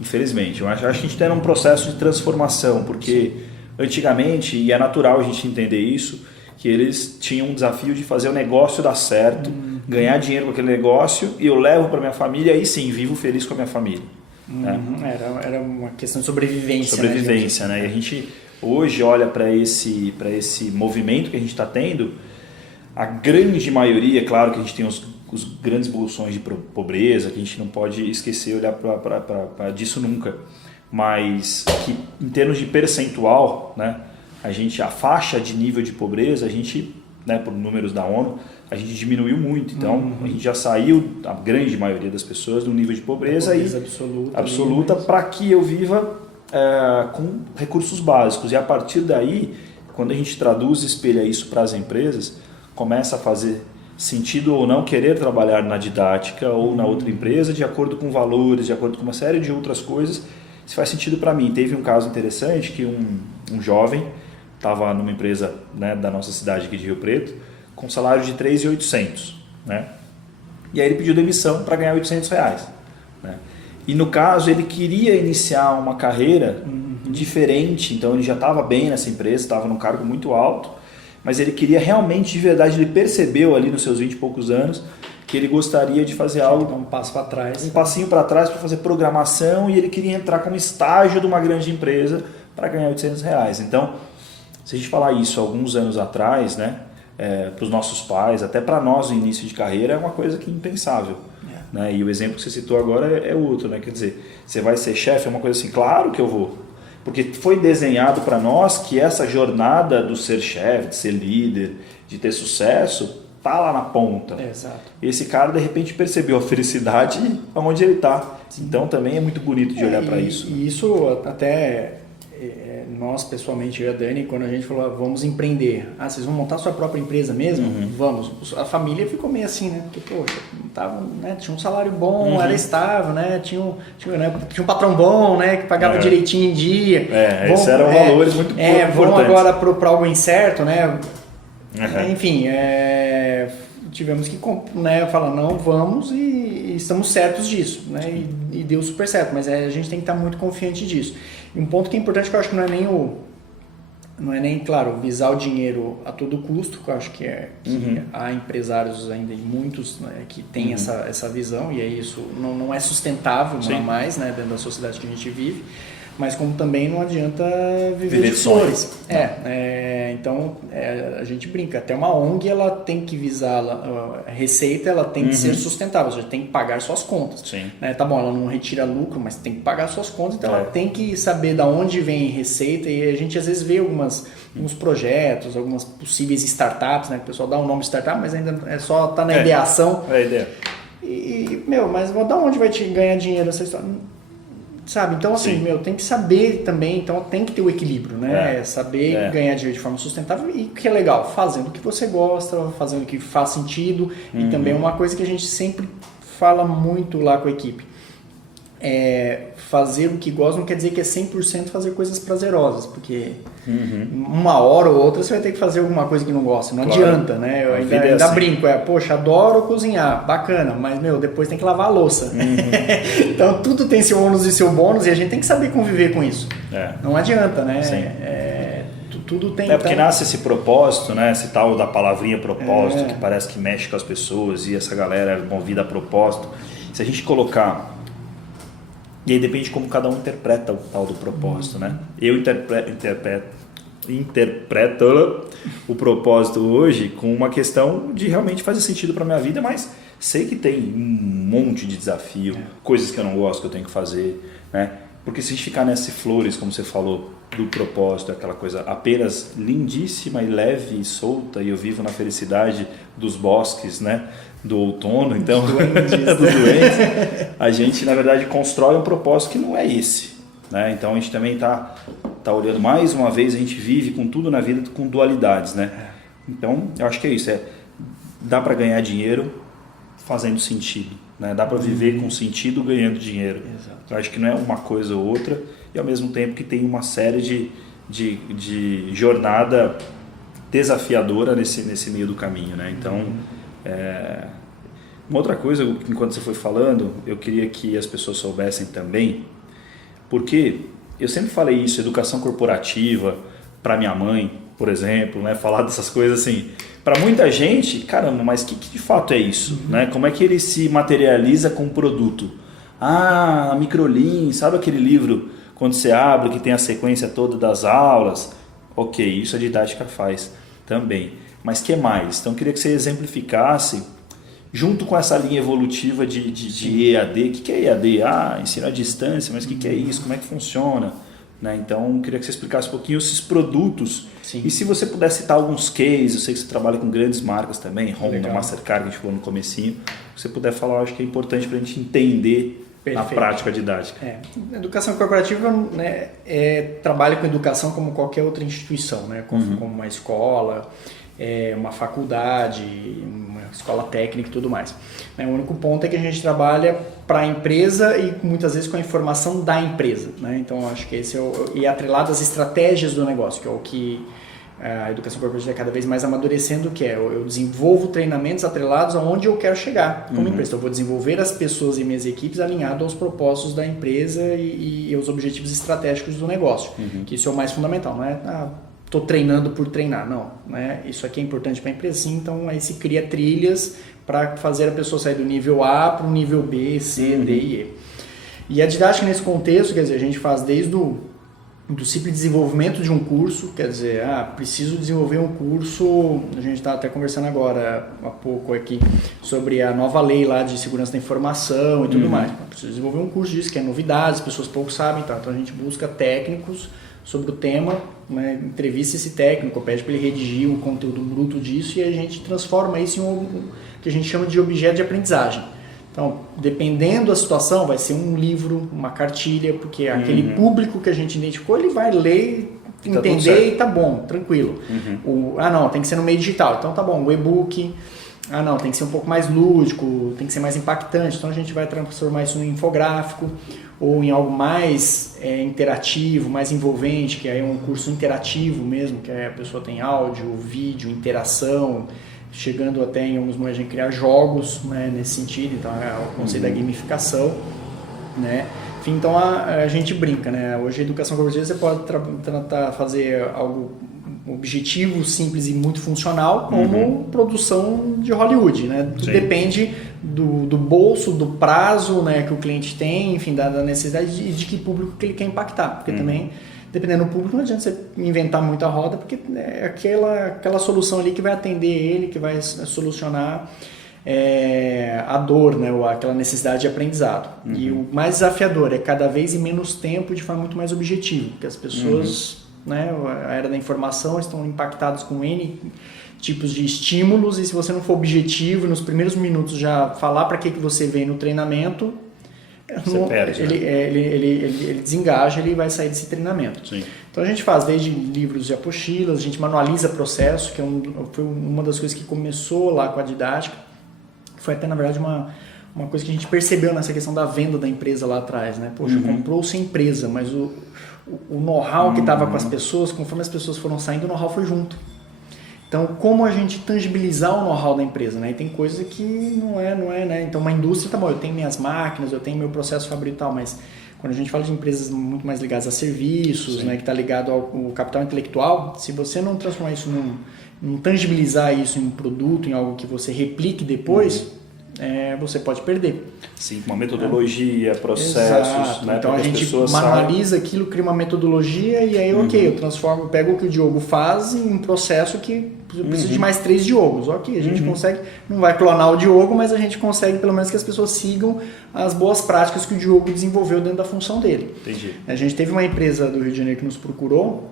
Infelizmente. Eu acho que a gente está num processo de transformação, porque antigamente, e é natural a gente entender isso, que eles tinham um desafio de fazer o negócio dar certo, ganhar dinheiro com aquele negócio e eu levo para minha família e aí sim, vivo feliz com a minha família. Né? Era uma questão de sobrevivência. Sobrevivência, né? E a gente hoje olha para esse movimento que a gente está tendo, a grande maioria, claro que a gente tem os grandes bolsões de pobreza, que a gente não pode esquecer, olhar para disso nunca, mas que em termos de percentual, né, a faixa de nível de pobreza, a gente, né, por números da ONU, a gente diminuiu muito, então a gente já saiu, a grande maioria das pessoas, do nível de pobreza absoluta para que eu viva com recursos básicos. E a partir daí, quando a gente traduz e espelha isso para as empresas, começa a fazer sentido ou não querer trabalhar na didática ou na outra empresa de acordo com valores, de acordo com uma série de outras coisas. Isso faz sentido para mim. Teve um caso interessante que um jovem estava numa empresa, né, da nossa cidade aqui de Rio Preto com um salário de 3.800, né? E aí ele pediu demissão para ganhar R$800, né? E no caso ele queria iniciar uma carreira diferente, então ele já estava bem nessa empresa, estava num cargo muito alto, mas ele queria realmente, de verdade, ele percebeu ali nos seus 20 e poucos anos que ele gostaria de fazer algo, um passo para trás, um passinho para trás para fazer programação, e ele queria entrar como estágio de uma grande empresa para ganhar R$800. Então, se a gente falar isso alguns anos atrás, né, para os nossos pais, até para nós no início de carreira, é uma coisa que é impensável. Né? E o exemplo que você citou agora é outro, né? Quer dizer, você vai ser chefe, é uma coisa assim, claro que eu vou. Porque foi desenhado para nós que essa jornada do ser chefe, de ser líder, de ter sucesso, tá lá na ponta. Exato. Esse cara, de repente, percebeu a felicidade onde ele está. Então, também é muito bonito de olhar para isso. E isso até nós, pessoalmente, eu e a Dani, quando a gente falou, vamos empreender. Vocês vão montar sua própria empresa mesmo? Vamos. A família ficou meio assim, né? Porque, poxa, né? Tinha um salário bom, era estável, né? Tinha um patrão bom, né? Que pagava direitinho em dia. Esses eram valores muito importantes. Vamos agora para algo incerto, né? Enfim, tivemos que, né, falar, não, vamos e estamos certos disso, né? E deu super certo, mas a gente tem que estar muito confiante disso. E um ponto que é importante, que eu acho que não é nem, claro, visar o dinheiro a todo custo, que eu acho que há empresários ainda, e muitos, né, que têm essa visão, e aí isso não é sustentável mais, né, dentro da sociedade que a gente vive, mas como também não adianta viver de flores. Então a gente brinca, até uma ONG ela tem que visar a receita, ela tem que ser sustentável, você tem que pagar suas contas. Né? Tá bom, ela não retira lucro, mas tem que pagar suas contas, então ela tem que saber de onde vem receita, e a gente às vezes vê alguns projetos, algumas possíveis startups, né? O pessoal dá o nome de startup, mas ainda só tá na ideação. É a ideia. Mas da onde vai te ganhar dinheiro essa história? Sabe? Então, assim, tem que saber também, então tem que ter o equilíbrio, né? Saber ganhar dinheiro de forma sustentável e que é legal, fazendo o que você gosta, fazendo o que faz sentido, e também uma coisa que a gente sempre fala muito lá com a equipe. Fazer o que gosta não quer dizer que é 100% fazer coisas prazerosas, porque uma hora ou outra você vai ter que fazer alguma coisa que não gosta, não adianta, né? Eu ainda brinco, poxa, adoro cozinhar, bacana, mas depois tem que lavar a louça. Então tudo tem seu ônus e seu bônus, e a gente tem que saber conviver com isso. Não adianta, né? Tudo tem. Porque nasce esse propósito, né? Esse tal da palavrinha propósito, que parece que mexe com as pessoas, e essa galera é movida a propósito. Se a gente colocar. E aí depende de como cada um interpreta o tal do propósito, né? Eu interpreto o propósito hoje com uma questão de realmente fazer sentido para minha vida, mas sei que tem um monte de desafio, coisas que eu não gosto que eu tenho que fazer, né? Porque se a gente ficar nessas flores, como você falou, do propósito, aquela coisa apenas lindíssima e leve e solta, e eu vivo na felicidade dos bosques, né? Do outono, então, dos doentes, a gente, na verdade, constrói um propósito que não é esse, né? Então, a gente também está olhando, mais uma vez, a gente vive com tudo na vida com dualidades, né? Então, eu acho que é isso, dá para ganhar dinheiro fazendo sentido, né? Dá para viver com sentido ganhando dinheiro. Eu acho que não é uma coisa ou outra, e ao mesmo tempo que tem uma série de jornada desafiadora nesse meio do caminho, né? Então, uma outra coisa, enquanto você foi falando, eu queria que as pessoas soubessem também, porque eu sempre falei isso, educação corporativa, para minha mãe, por exemplo, né? Falar dessas coisas assim, para muita gente, caramba, mas que de fato é isso, né? Como é que ele se materializa com o produto? A Microlean, sabe aquele livro quando você abre que tem a sequência toda das aulas? Ok, isso a didática faz também. Mas que mais? Então eu queria que você exemplificasse, junto com essa linha evolutiva de EAD. O que é EAD? Ensino à distância, mas o que é isso? Como é que funciona? Né? Então eu queria que você explicasse um pouquinho esses produtos. Sim. E se você pudesse citar alguns cases, eu sei que você trabalha com grandes marcas também, Honda, Mastercard, que a gente falou no comecinho. Se você puder falar, eu acho que é importante para a gente entender na prática didática. Educação corporativa, né, trabalha com educação como qualquer outra instituição, né, como uma escola, uma faculdade, uma escola técnica e tudo mais. O único ponto é que a gente trabalha para a empresa e muitas vezes com a informação da empresa. Né? Então, acho que esse é atrelado às estratégias do negócio, que é o que a educação corporativa é cada vez mais amadurecendo, que é eu desenvolvo treinamentos atrelados aonde eu quero chegar como empresa. Então, eu vou desenvolver as pessoas e minhas equipes alinhado aos propósitos da empresa e aos objetivos estratégicos do negócio, que isso é o mais fundamental, não é estou treinando por treinar, não. Né? Isso aqui é importante para a empresa, sim, então aí se cria trilhas para fazer a pessoa sair do nível A para o nível B, C, D e E. E a didática nesse contexto, quer dizer, a gente faz desde do simples desenvolvimento de um curso, quer dizer, preciso desenvolver um curso, a gente está até conversando agora há pouco aqui sobre a nova lei lá de segurança da informação e tudo mais. Preciso desenvolver um curso disso, que é novidades, as pessoas pouco sabem, tá? Então a gente busca técnicos sobre o tema, né? Entrevista esse técnico, pede para ele redigir um conteúdo bruto disso e a gente transforma isso em um que a gente chama de objeto de aprendizagem. Então, dependendo da situação, vai ser um livro, uma cartilha, porque aquele público que a gente identificou, ele vai ler, entender e tá bom, tranquilo. Não, tem que ser no meio digital, então tá bom, o e-book, não, tem que ser um pouco mais lúdico, tem que ser mais impactante, então a gente vai transformar isso em infográfico ou em algo mais interativo, mais envolvente, que aí é um curso interativo mesmo, que aí a pessoa tem áudio, vídeo, interação, chegando até em alguns momentos a criar jogos, né, nesse sentido, então é o conceito da gamificação, né? Enfim, então a gente brinca, né? Hoje a educação corporativa você pode tentar fazer algo objetivo, simples e muito funcional, como produção de Hollywood, né? Tudo depende do bolso, do prazo, né, que o cliente tem, enfim, da necessidade e de que público que ele quer impactar, porque também dependendo do público, não adianta você inventar muita roda, porque é aquela solução ali que vai atender ele, que vai solucionar a dor, né, ou aquela necessidade de aprendizado. E o mais desafiador é cada vez em menos tempo, de forma muito mais objetiva, porque as pessoas, né, a era da informação, estão impactadas com N tipos de estímulos, e se você não for objetivo, nos primeiros minutos já falar para que você vem no treinamento, você perde, ele desengaja, ele vai sair desse treinamento. Sim. Então a gente faz desde livros de apostilas, a gente manualiza processo, que foi uma das coisas que começou lá com a didática, foi até na verdade uma coisa que a gente percebeu nessa questão da venda da empresa lá atrás, né? Poxa, comprou-se a empresa, mas o know-how que estava com as pessoas, conforme as pessoas foram saindo, o know-how foi junto. Então, como a gente tangibilizar o know-how da empresa, né? E tem coisa que não é, né? Então, uma indústria, tá bom, eu tenho minhas máquinas, eu tenho meu processo fabril e tal, mas quando a gente fala de empresas muito mais ligadas a serviços, né? Que está ligado ao capital intelectual, se você não transformar isso não tangibilizar isso em um produto, em algo que você replique depois, você pode perder. Sim, uma metodologia, processos, né? Então a gente manualiza aquilo, cria uma metodologia e aí, eu transformo, pego o que o Diogo faz em um processo que precisa de mais 3 Diogos. Ok, a gente consegue, não vai clonar o Diogo, mas a gente consegue pelo menos que as pessoas sigam as boas práticas que o Diogo desenvolveu dentro da função dele. Entendi. A gente teve uma empresa do Rio de Janeiro que nos procurou.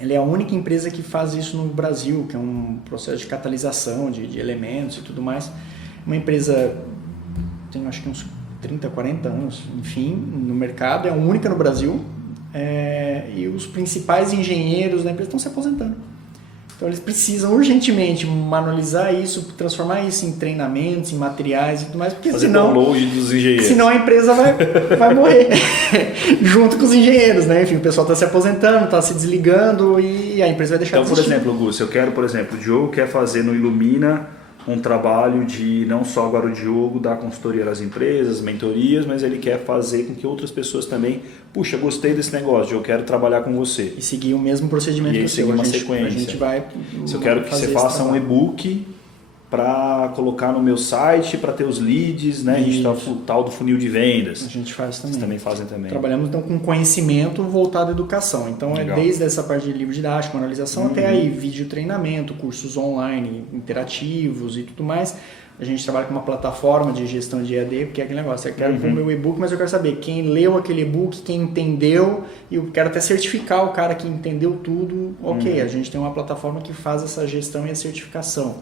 Ela é a única empresa que faz isso no Brasil, que é um processo de catalisação de elementos e tudo mais. Uma empresa tem acho que uns 30, 40 anos, enfim, no mercado, é a única no Brasil, e os principais engenheiros da empresa estão se aposentando. Então eles precisam urgentemente manualizar isso, transformar isso em treinamentos, em materiais e tudo mais, porque fazer download dos engenheiros. Senão a empresa vai morrer junto com os engenheiros, né? Enfim, o pessoal está se aposentando, está se desligando e a empresa vai deixar de existir. existir. Então, por exemplo, Gus, eu quero, por exemplo, o Diogo quer fazer no Ilumina um trabalho de não só agora o Diogo dar consultoria às empresas, mentorias, mas ele quer fazer com que outras pessoas também, puxa, gostei desse negócio, eu quero trabalhar com você. E seguir o mesmo procedimento que o seu. Uma sequência. A gente vai. Se eu quero que você faça um e-book para colocar no meu site, para ter os leads, né? A gente tá o tal do funil de vendas. A gente faz também. Vocês também fazem também. Trabalhamos então com conhecimento voltado à educação. Então Legal. é desde essa parte de livro didático, analisação, até aí vídeo treinamento, cursos online, interativos e tudo mais. A gente trabalha com uma plataforma de gestão de EAD, porque é aquele negócio, eu quero pôr meu e-book, mas eu quero saber quem leu aquele e-book, quem entendeu, e eu quero até certificar o cara que entendeu tudo. Ok, a gente tem uma plataforma que faz essa gestão e a certificação.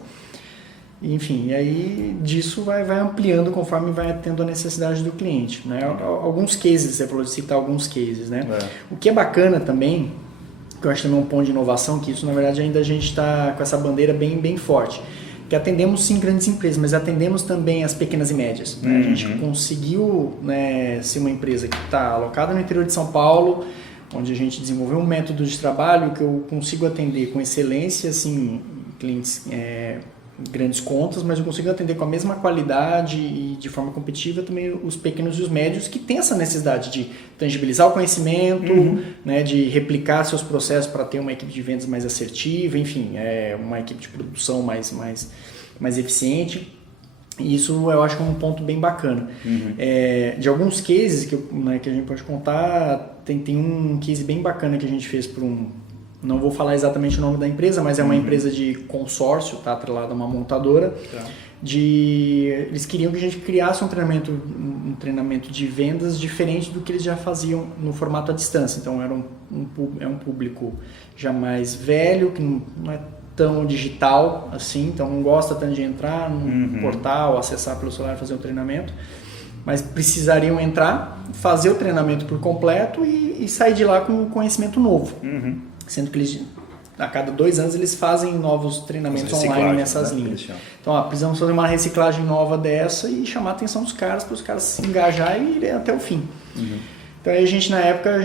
Enfim, e aí disso vai ampliando conforme vai tendo a necessidade do cliente. Né? Alguns cases, você falou de citar alguns cases. Né? O que é bacana também, que eu acho também um ponto de inovação, que isso na verdade ainda a gente está com essa bandeira bem forte, que atendemos sim grandes empresas, mas atendemos também as pequenas e médias. Né? A gente conseguiu, né, ser uma empresa que está alocada no interior de São Paulo, onde a gente desenvolveu um método de trabalho que eu consigo atender com excelência, assim, clientes... grandes contas, mas eu consigo atender com a mesma qualidade e de forma competitiva também os pequenos e os médios que têm essa necessidade de tangibilizar o conhecimento, né, de replicar seus processos para ter uma equipe de vendas mais assertiva, enfim, uma equipe de produção mais eficiente. E isso eu acho que é um ponto bem bacana. De alguns cases que a gente pode contar, tem um case bem bacana que a gente fez para não vou falar exatamente o nome da empresa, mas é uma empresa de consórcio, tá atrelada a uma montadora. Eles queriam que a gente criasse um treinamento de vendas diferente do que eles já faziam no formato à distância. Então era um público já mais velho, que não é tão digital assim, então não gosta tanto de entrar num portal, acessar pelo celular e fazer o treinamento. Mas precisariam entrar, fazer o treinamento por completo e sair de lá com conhecimento novo. Sendo que eles, a cada 2 anos eles fazem novos treinamentos online nessas linhas. Então, precisamos fazer uma reciclagem nova dessa e chamar a atenção dos caras, para os caras se engajar e irem até o fim. Então, aí a gente, na época,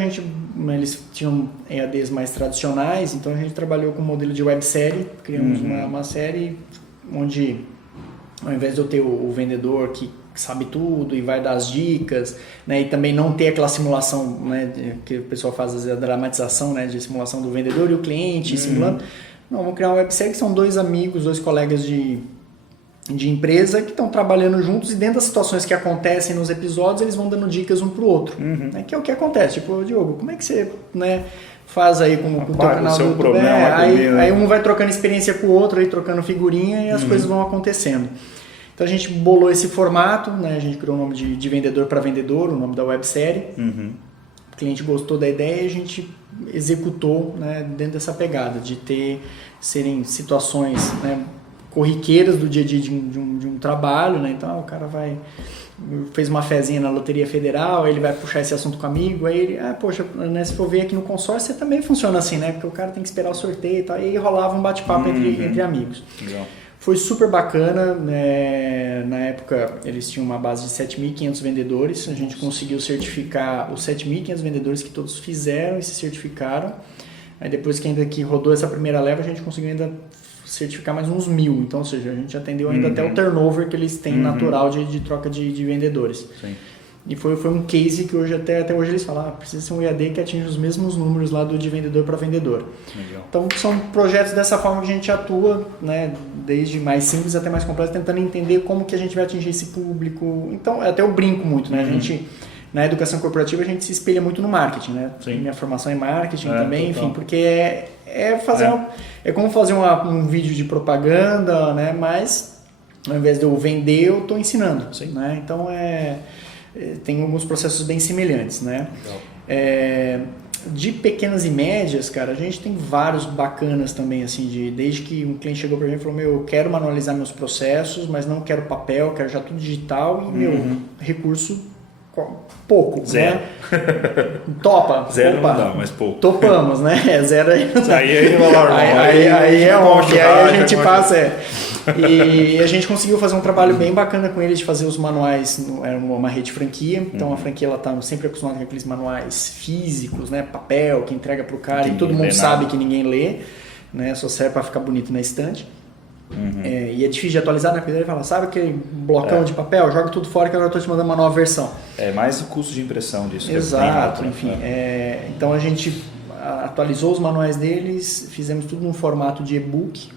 eles tinham EADs mais tradicionais, então a gente trabalhou com o modelo de websérie, criamos uma série onde, ao invés de eu ter o vendedor que sabe tudo e vai dar as dicas, né, e também não ter aquela simulação, né, que o pessoal faz às vezes, a dramatização, né, de simulação do vendedor e o cliente simulando. Não, vamos criar uma websérie que são 2 amigos, 2 colegas de empresa que estão trabalhando juntos e dentro das situações que acontecem nos episódios eles vão dando dicas um pro outro, né, que é o que acontece. Tipo, Diogo, como é que você, né, faz aí com o teu canal do YouTube? Aí um vai trocando experiência com o outro, aí trocando figurinha e as coisas vão acontecendo. Então a gente bolou esse formato, né? A gente criou o nome de vendedor para vendedor, o nome da websérie. O cliente gostou da ideia e a gente executou, né, dentro dessa pegada de serem situações, né, corriqueiras do dia a dia de um trabalho, né? Então o cara fez uma fezinha na Loteria Federal, ele vai puxar esse assunto comigo, aí ele, poxa, né, se for ver aqui no consórcio, você também funciona assim, né? Porque o cara tem que esperar o sorteio e tal, e aí rolava um bate-papo entre amigos. Legal. Foi super bacana, né? Na época eles tinham uma base de 7.500 vendedores, a gente conseguiu certificar os 7.500 vendedores que todos fizeram e se certificaram. Aí depois que rodou essa primeira leva, a gente conseguiu ainda certificar mais uns 1.000, então, ou seja, a gente atendeu ainda até o turnover que eles têm natural de troca de vendedores. Sim. E foi um case que hoje até hoje eles falam, precisa ser um EAD que atinja os mesmos números lá de vendedor para vendedor. Legal. Então são projetos dessa forma que a gente atua, né, desde mais simples até mais complexo, tentando entender como que a gente vai atingir esse público. Então até eu brinco muito, né? A gente, na educação corporativa a gente se espelha muito no marketing, né? Sim. Minha formação é marketing também, total. enfim, porque é como fazer um vídeo de propaganda, né? Mas ao invés de eu vender, eu estou ensinando. Sim. Né? Então tem alguns processos bem semelhantes, né? De pequenas e médias, cara, a gente tem vários bacanas também, assim, desde que um cliente chegou pra gente e falou, eu quero manualizar meus processos, mas não quero papel, quero já tudo digital e, recurso pouco, Zero. né? Topa. Zero Opa, não dá, mas pouco. Topamos, né? Zero aí não dá. Aí vai lá, irmão. Aí é onde, aí a gente churrasco, passa. E a gente conseguiu fazer um trabalho bem bacana com eles de fazer os manuais, era uma rede franquia, então a franquia ela tá sempre acostumada com aqueles manuais físicos, né? Papel, que entrega pro cara Que e todo ninguém mundo lê sabe nada. que ninguém lê, né? Só serve para ficar bonito na estante. E é difícil de atualizar, né? Porque ele fala, sabe aquele blocão de papel? Joga tudo fora que agora eu tô te mandando uma nova versão. É mais o custo de impressão disso. Exato, que é bem enfim. alto, né? Então a gente atualizou os manuais deles, fizemos tudo num formato de e-book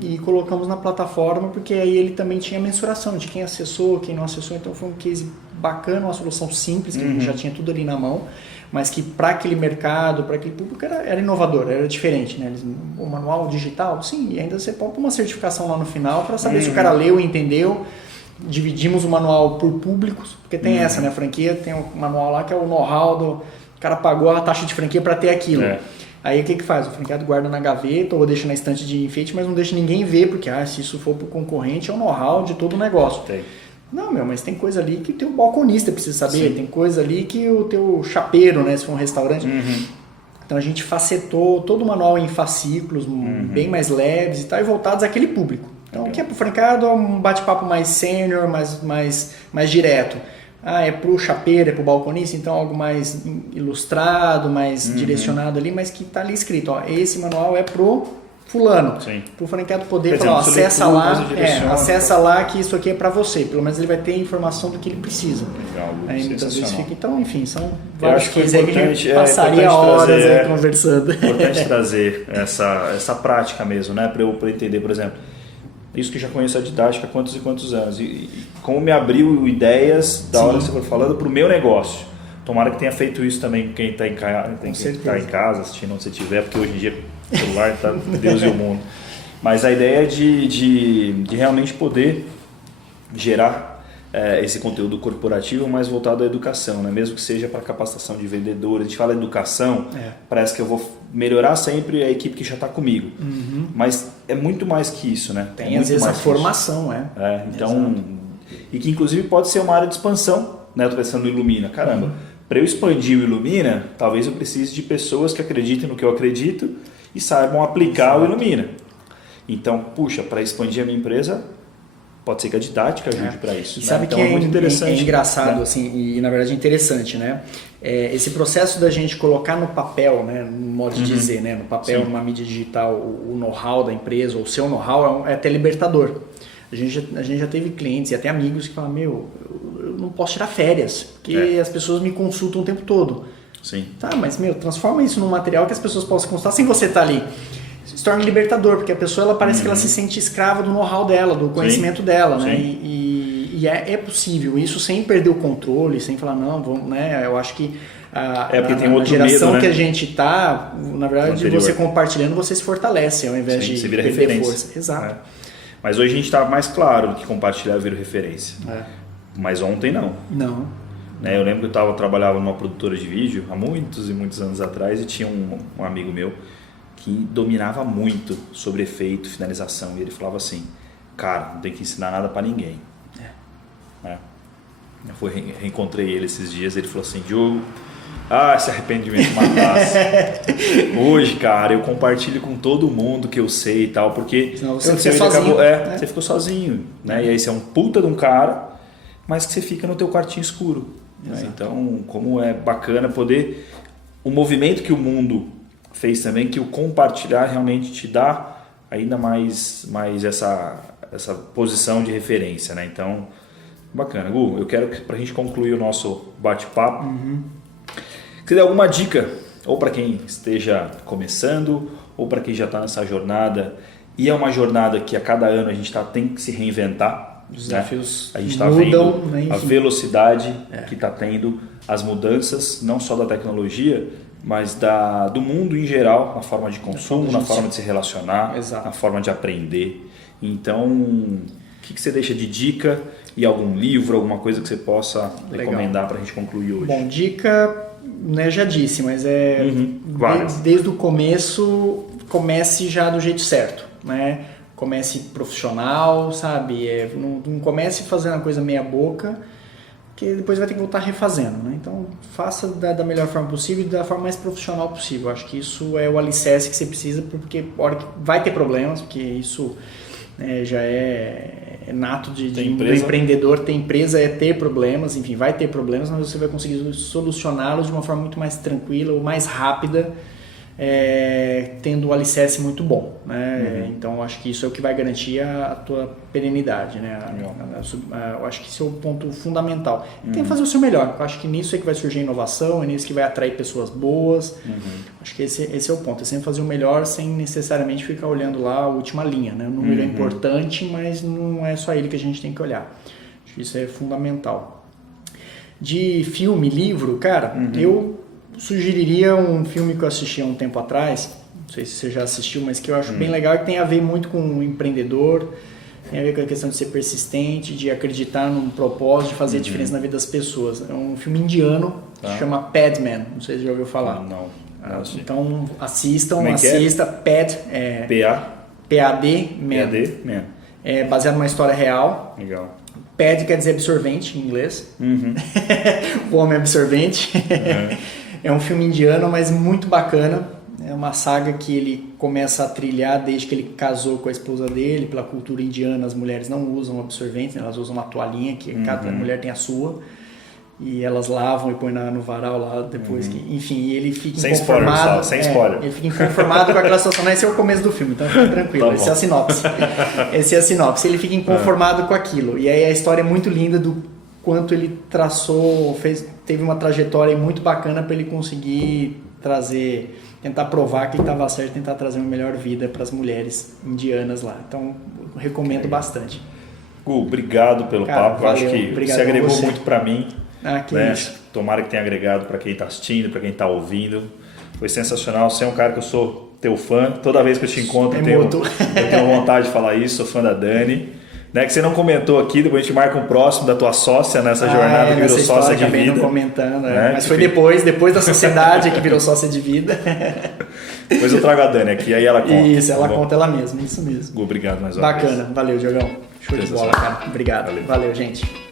e colocamos na plataforma, porque aí ele também tinha mensuração de quem acessou, quem não acessou. Então foi um case bacana, uma solução simples, que ele já tinha tudo ali na mão, mas que para aquele mercado, para aquele público era inovador, era diferente, né? O manual digital, sim, e ainda você põe uma certificação lá no final para saber se o cara leu e entendeu. Dividimos o manual por públicos, porque tem essa, né? A franquia tem um manual lá que é o know-how do... O cara pagou a taxa de franquia para ter aquilo. Aí o que faz? O franqueado guarda na gaveta ou deixa na estante de enfeite, mas não deixa ninguém ver, porque se isso for para o concorrente é o know-how de todo o negócio. Não, mas tem coisa ali que o teu balconista precisa saber, tem coisa ali que o teu chapeiro, né? Se for um restaurante. Então a gente facetou todo o manual em fascículos, bem mais leves e tal, e voltados àquele público. Então o que é pro franqueado é um bate-papo mais sênior, mais direto. É pro chapeiro, é pro balconista, então algo mais ilustrado, mais direcionado ali, mas que tá ali escrito, esse manual é pro fulano. Pro franqueado poder falar, acessa lá que isso aqui é para você. Pelo menos ele vai ter a informação do que ele precisa. Legal, muitas vezes fica. Então, enfim, são vários coisas aí que a gente passaria horas aí conversando. É importante trazer essa prática mesmo, né? Para eu entender, por exemplo, isso que já conheço a didática há quantos e quantos anos. E como me abriu ideias da hora que você foi falando para o meu negócio. Tomara que tenha feito isso também quem está em casa, assistindo onde você estiver, porque hoje em dia o celular está Deus e o mundo. Mas a ideia é de realmente poder gerar esse conteúdo corporativo mais voltado à educação, né? Mesmo que seja para capacitação de vendedores. A gente fala educação, parece que eu vou melhorar sempre a equipe que já está comigo. Mas é muito mais que isso, né? Tem às vezes a formação, então, e que inclusive pode ser uma área de expansão, né? Eu estou pensando no Ilumina. Caramba, para eu expandir o Ilumina, talvez eu precise de pessoas que acreditem no que eu acredito e saibam aplicar o Ilumina. Então, puxa, para expandir a minha empresa, pode ser que a didática ajude para isso. E sabe então, que é muito interessante. É engraçado, né? assim, e na verdade é interessante, né? Esse processo da gente colocar no papel, né, no modo de dizer, né, no papel, numa mídia digital, o know-how da empresa, ou o seu know-how é até libertador. A gente já teve clientes e até amigos que falam, eu não posso tirar férias, porque as pessoas me consultam o tempo todo. Sim. Tá, mas transforma isso num material que as pessoas possam consultar sem você estar ali. Se torna libertador, porque a pessoa ela parece que ela se sente escrava do know-how dela, do conhecimento dela, né? E é possível isso sem perder o controle, sem falar, não, vamos, né? Eu acho que porque tem outro geração medo, né? que a gente tá, na verdade, você compartilhando, você se fortalece ao invés de você vira perder referência. força. Exato. Mas hoje a gente está mais claro que compartilhar vira referência. Mas ontem não. Não. Eu lembro que eu trabalhava numa produtora de vídeo há muitos e muitos anos atrás e tinha um amigo meu que dominava muito sobre efeito, finalização, e ele falava assim, cara, não tem que ensinar nada para ninguém. Eu reencontrei ele esses dias, ele falou assim, Diogo, esse arrependimento matasse. Hoje, cara, eu compartilho com todo mundo que eu sei e tal, porque você sozinho, você ficou sozinho, né? E aí você é um puta de um cara, mas que você fica no teu quartinho escuro. Né? Então, como é bacana poder... O movimento que o mundo fez também, que o compartilhar realmente te dá ainda mais essa posição de referência, né? Então, bacana. Gu, eu quero que, pra gente concluir o nosso bate-papo, você dê alguma dica, ou para quem esteja começando, ou para quem já está nessa jornada, e é uma jornada que a cada ano a gente tem que se reinventar. Os desafios a gente está mudam, vendo né? a velocidade que está tendo, as mudanças, não só da tecnologia, mas do mundo em geral, na forma de consumo, na forma de se relacionar, na forma de aprender. Então, o que você deixa de dica e algum livro, alguma coisa que você possa recomendar para a gente concluir hoje? Bom, dica, né, já disse, mas desde o começo, comece já do jeito certo, né? Comece profissional, sabe? Não comece fazendo a coisa meia boca, porque depois vai ter que voltar refazendo, né? Então faça da melhor forma possível e da forma mais profissional possível. Acho que isso é o alicerce que você precisa, porque a hora que vai ter problemas, porque isso já é nato do empreendedor. Ter empresa é ter problemas, enfim, vai ter problemas, mas você vai conseguir solucioná-los de uma forma muito mais tranquila ou mais rápida, tendo um alicerce muito bom, né? Então acho que isso é o que vai garantir a tua perenidade, né? Eu acho que esse é o ponto fundamental. Tem que fazer o seu melhor. Eu acho que nisso é que vai surgir a inovação, é nisso que vai atrair pessoas boas. Acho que esse é o ponto. É sempre fazer o melhor sem necessariamente ficar olhando lá a última linha, né? O número é importante, mas não é só ele que a gente tem que olhar. Acho que isso é fundamental. De filme, livro, cara, eu sugeriria um filme que eu assisti há um tempo atrás, não sei se você já assistiu, mas que eu acho bem legal, que tem a ver muito com o empreendedor, tem a ver com a questão de ser persistente, de acreditar num propósito, de fazer diferença na vida das pessoas. É um filme indiano, que chama Padman, não sei se você já ouviu falar. Não. Então assistam, Pad, P-A-D, Man. É baseado numa história real. Legal. Pad quer dizer absorvente em inglês. O homem absorvente. É um filme indiano, mas muito bacana. É uma saga que ele começa a trilhar desde que ele casou com a esposa dele. Pela cultura indiana, as mulheres não usam absorvente, elas usam uma toalhinha, que cada mulher tem a sua. E elas lavam e põem no varal lá depois. Enfim, ele fica inconformado. Sem spoiler. Ele fica inconformado com aquela situação. Esse é o começo do filme, então fica tranquilo. Tá, essa é a sinopse. Essa é a sinopse. Ele fica inconformado com aquilo. E aí a história é muito linda do quanto ele traçou, teve uma trajetória muito bacana para ele conseguir tentar provar que ele estava certo, tentar trazer uma melhor vida para as mulheres indianas lá. Então, eu recomendo bastante. Gu, obrigado pelo papo. Valeu, acho que você agregou muito para mim. Isso. Tomara que tenha agregado para quem está assistindo, para quem está ouvindo. Foi sensacional. Você é um cara que eu sou teu fã. Toda vez que eu te encontro, eu tenho vontade de falar isso. Sou fã da Dani. Né, que você não comentou aqui, depois a gente marca um próximo da tua sócia nessa jornada que virou sócia de vida. Não comentando, né? Mas foi depois da sociedade que virou sócia de vida. Depois eu trago a Dani aqui, aí ela conta. Isso, ela conta ela mesma, isso mesmo. Obrigado mais uma vez. Bacana, valeu, Diogão. Show de bola, cara. Obrigado. Valeu, gente.